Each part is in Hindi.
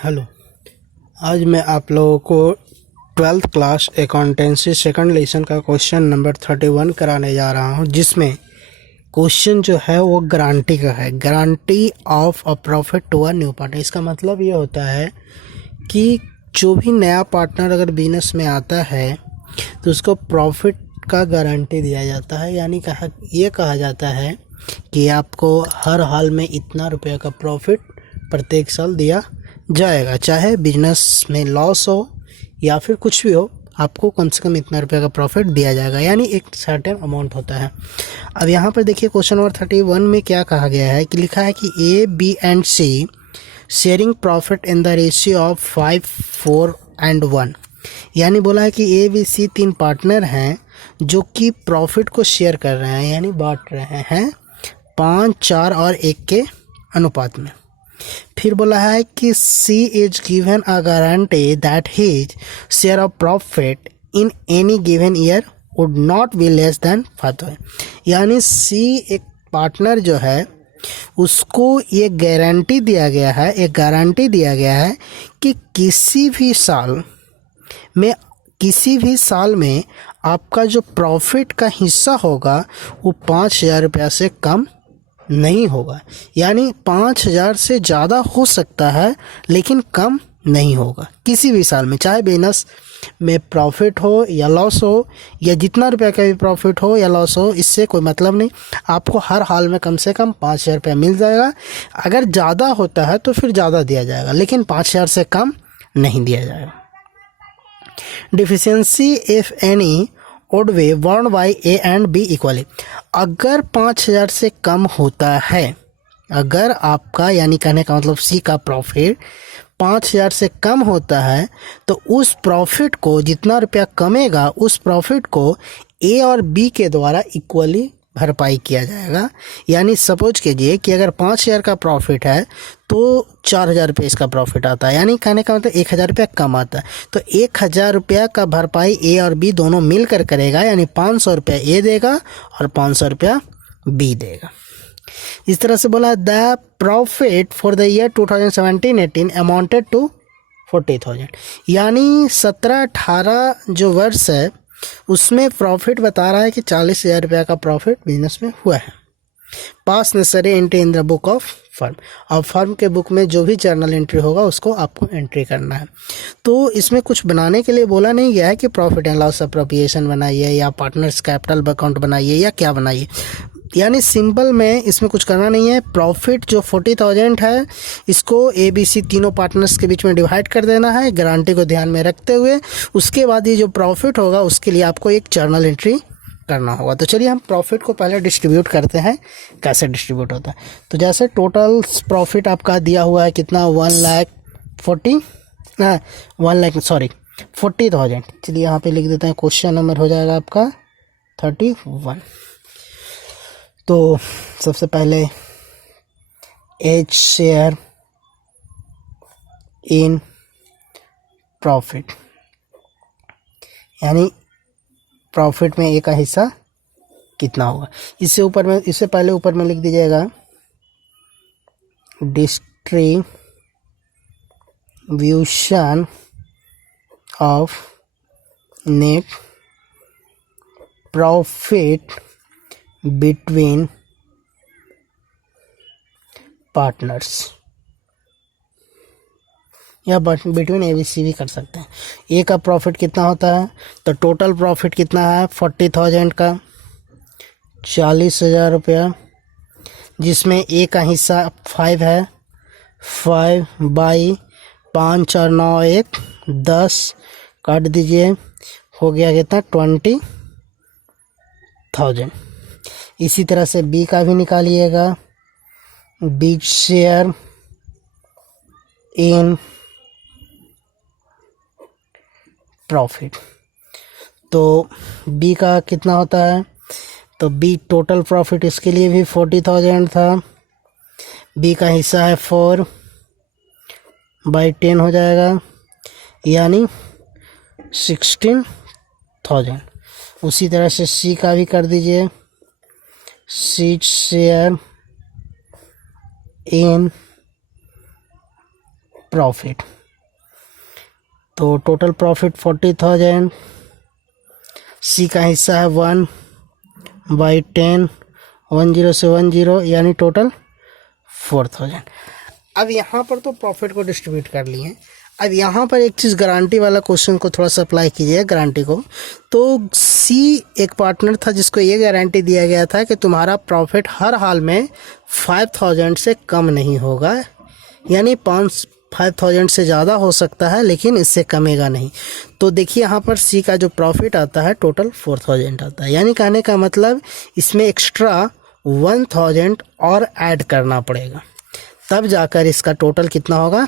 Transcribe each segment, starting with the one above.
हेलो। आज मैं आप लोगों को 12th class accountancy second lesson का क्वेश्चन नंबर 31 कराने जा रहा हूं, जिसमें क्वेश्चन जो है वो गारंटी का है। Guarantee of a profit to a new partner. इसका मतलब ये होता है कि जो भी नया पार्टनर अगर बिजनेस में आता है तो उसको प्रॉफिट का गारंटी दिया जाता है। यानी कहा जाता है कि आपको हर हाल में इतना रुपये का प्रॉफिट प्रत्येक साल दिया जाएगा, चाहे बिजनेस में लॉस हो या फिर कुछ भी हो, आपको कम से कम इतना रुपये का प्रॉफिट दिया जाएगा, यानी एक सर्टेन अमाउंट होता है। अब यहाँ पर देखिए क्वेश्चन नंबर 31 में क्या कहा गया है कि लिखा है कि A B and C sharing profit in the ratio of 5, 4 and 1। यानी बोला है कि ए बी सी तीन पार्टनर हैं जो कि प्रॉफिट को शेयर कर रहे हैं, यानी बांट रहे हैं 5, 4 और 1 के अनुपात में। फिर बोला है कि C is given a guarantee that his share of profit in any given year would not be less than 5,000। यानी C एक पार्टनर जो है उसको ये गारंटी दिया गया है, एक गारंटी दिया गया है कि किसी भी साल में आपका जो प्रॉफिट का हिस्सा होगा वो 5,000 रुपया से कम नहीं होगा। यानी 5,000 से ज़्यादा हो सकता है लेकिन कम नहीं होगा किसी भी साल में, चाहे बिजनेस में प्रॉफिट हो या लॉस हो, या जितना रुपया का भी प्रॉफिट हो या लॉस हो, इससे कोई मतलब नहीं। आपको हर हाल में कम से कम 5,000 रुपया मिल जाएगा। अगर ज़्यादा होता है तो फिर ज़्यादा दिया जाएगा, लेकिन 5,000 से कम नहीं दिया जाएगा। Deficiency if any would be borne by A and be equally. अगर 5,000 से कम होता है, अगर आपका यानी कहने का मतलब सी का प्रॉफिट 5,000 से कम होता है तो उस प्रॉफिट को, जितना रुपया कमेगा उस प्रॉफिट को ए और बी के द्वारा इक्वली भरपाई किया जाएगा। यानी सपोज कीजिए कि अगर 5,000 का प्रॉफिट है तो 4,000 रुपये इसका प्रॉफिट आता है, यानी कहने का मतलब 1,000 रुपया कम आता है, तो 1,000 रुपया का भरपाई ए और बी दोनों मिलकर करेगा, यानी 500 रुपया ए देगा और 500 रुपया बी देगा। इस तरह से बोला the profit for the year 2017-18 amounted to 40,000। यानी 17-18 जो वर्ष है उसमें प्रॉफिट बता रहा है कि 40,000 रुपया का प्रॉफिट बिजनेस में हुआ है। पास necessary entry in the book of firm. और फर्म के बुक में जो भी जर्नल एंट्री होगा उसको आपको एंट्री करना है। तो इसमें कुछ बनाने के लिए बोला नहीं गया है कि प्रॉफिट एंड लॉस अप्रोप्रिएशन बनाइए या पार्टनर्स कैपिटल अकाउंट बनाइए या क्या बनाइए, यानी सिंपल में इसमें कुछ करना नहीं है। प्रॉफिट जो 40,000 है इसको ए बी सी तीनों पार्टनर्स के बीच में डिवाइड कर देना है, गारंटी को ध्यान में रखते हुए। उसके बाद ये जो प्रॉफिट होगा उसके लिए आपको एक जर्नल एंट्री करना होगा। तो चलिए हम प्रॉफिट को पहले डिस्ट्रीब्यूट करते हैं, कैसे डिस्ट्रीब्यूट होता है। तो जैसे टोटल प्रॉफिट आपका दिया हुआ है कितना, 40,000। चलिए यहाँ पे लिख देते हैं, क्वेश्चन नंबर हो जाएगा आपका 31। तो सबसे पहले एच शेयर इन प्रॉफिट, यानी प्रॉफिट में ए का हिस्सा कितना होगा। इससे पहले ऊपर में लिख दीजिएगा distribution of net profit between partners, या बिटवीन ए बी सी भी कर सकते हैं। ए का प्रॉफिट कितना होता है, तो टोटल प्रॉफिट कितना है 40,000 का 40,000 रुपया, जिसमें ए का हिस्सा 5 है। 5 बाई 5 और 9 1 10 काट दीजिए, हो गया कितना 20,000। इसी तरह से बी का भी निकालिएगा, बी शेयर इन प्रॉफिट। तो बी का कितना होता है, तो बी टोटल प्रॉफिट इसके लिए भी 40,000 था। बी का हिस्सा है 4 बाई 10 हो जाएगा, यानी 16,000। उसी तरह से सी का भी कर दीजिए, सी शेयर इन प्रॉफिट। तो टोटल प्रॉफिट 40,000, सी का हिस्सा है 1/10, 10 से 10 यानी टोटल 4,000। अब यहाँ पर तो प्रॉफिट को डिस्ट्रीब्यूट कर लिए। अब यहाँ पर एक चीज़ गारंटी वाला क्वेश्चन को थोड़ा सा अप्लाई कीजिए गारंटी को। तो सी एक पार्टनर था जिसको ये गारंटी दिया गया था कि तुम्हारा प्रॉफिट हर हाल में 5,000 से कम नहीं होगा, यानी 5,000 से ज़्यादा हो सकता है लेकिन इससे कमेगा नहीं। तो देखिए यहाँ पर सी का जो प्रॉफिट आता है टोटल 4,000 आता है, यानी कहने का मतलब इसमें एक्स्ट्रा 1,000 और ऐड करना पड़ेगा, तब जाकर इसका टोटल कितना होगा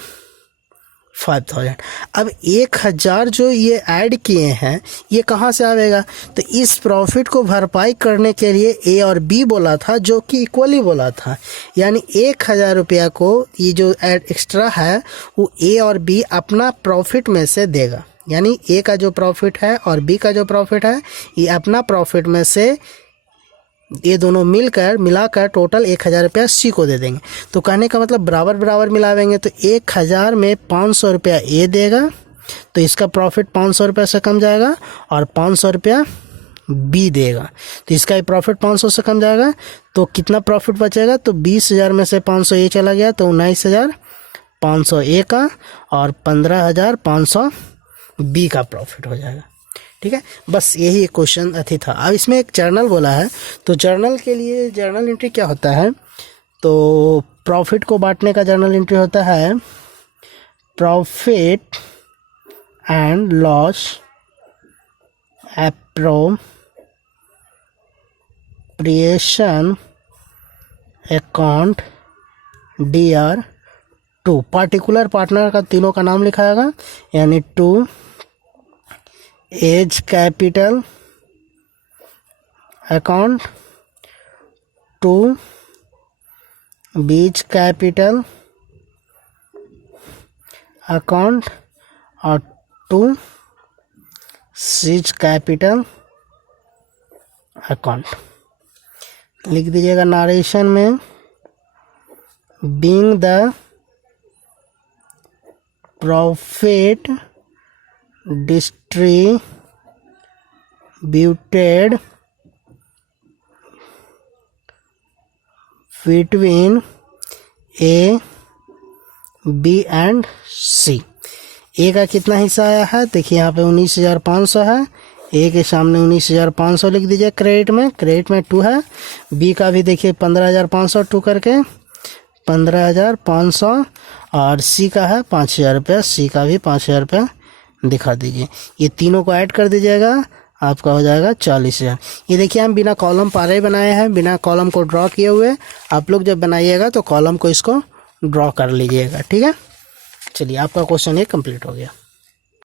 5,000। अब 1,000 जो ये ऐड किए हैं ये कहाँ से आएगा? तो इस प्रॉफिट को भरपाई करने के लिए ए और बी बोला था, जो कि इक्वली बोला था, यानी 1,000 रुपया को ये जो ऐड एक्स्ट्रा है वो ए और बी अपना प्रॉफिट में से देगा, यानी ए का जो प्रॉफिट है और बी का जो प्रॉफिट है ये अपना प्रॉफिट में से ये दोनों मिलाकर टोटल 1,000 रुपया सी को दे देंगे। तो कहने का मतलब बराबर बराबर मिलावेंगे, तो 1,000 में 500 रुपया ए देगा, तो इसका प्रॉफिट 500 रुपया से कम जाएगा, और 500 रुपया बी देगा, तो इसका ही प्रॉफिट 500 से कम जाएगा। तो कितना प्रॉफिट बचेगा? तो 20,000 में से 500 ए चला गया, तो 19,500 ए का और 15,500 बी का प्रॉफिट हो जाएगा। ठीक है, बस यही एक क्वेश्चन अथी था। अब इसमें एक जर्नल बोला है, तो जर्नल के लिए जर्नल एंट्री क्या होता है? तो प्रॉफिट को बांटने का जर्नल एंट्री होता है profit and loss appropriation account DR2। Particular partner का तीनों का नाम लिखाएगा, यानी 2 एज कैपिटल अकाउंट, 2 बीच कैपिटल अकाउंट और 2 सीज कैपिटल अकाउंट। लिख दीजिएगा नरेशन में, being the profit distributed between A, B and C। ए का कितना हिस्सा आया है? देखिए यहाँ पे 19,500 है, ए के सामने 19,500 लिख दीजिए क्रेडिट में 2 है। बी का भी देखिए 15,500 2 करके 15,500, और सी का है 5,000 रुपया, सी का भी 5,000 रुपया दिखा दीजिए। ये तीनों को ऐड कर दीजिएगा, आपका हो जाएगा 40,000। ये देखिए हम बिना कॉलम पारे बनाए हैं, बिना कॉलम को ड्रॉ किए हुए। आप लोग जब बनाइएगा तो कॉलम को इसको ड्रॉ कर लीजिएगा। ठीक है, चलिए आपका क्वेश्चन ये कंप्लीट हो गया।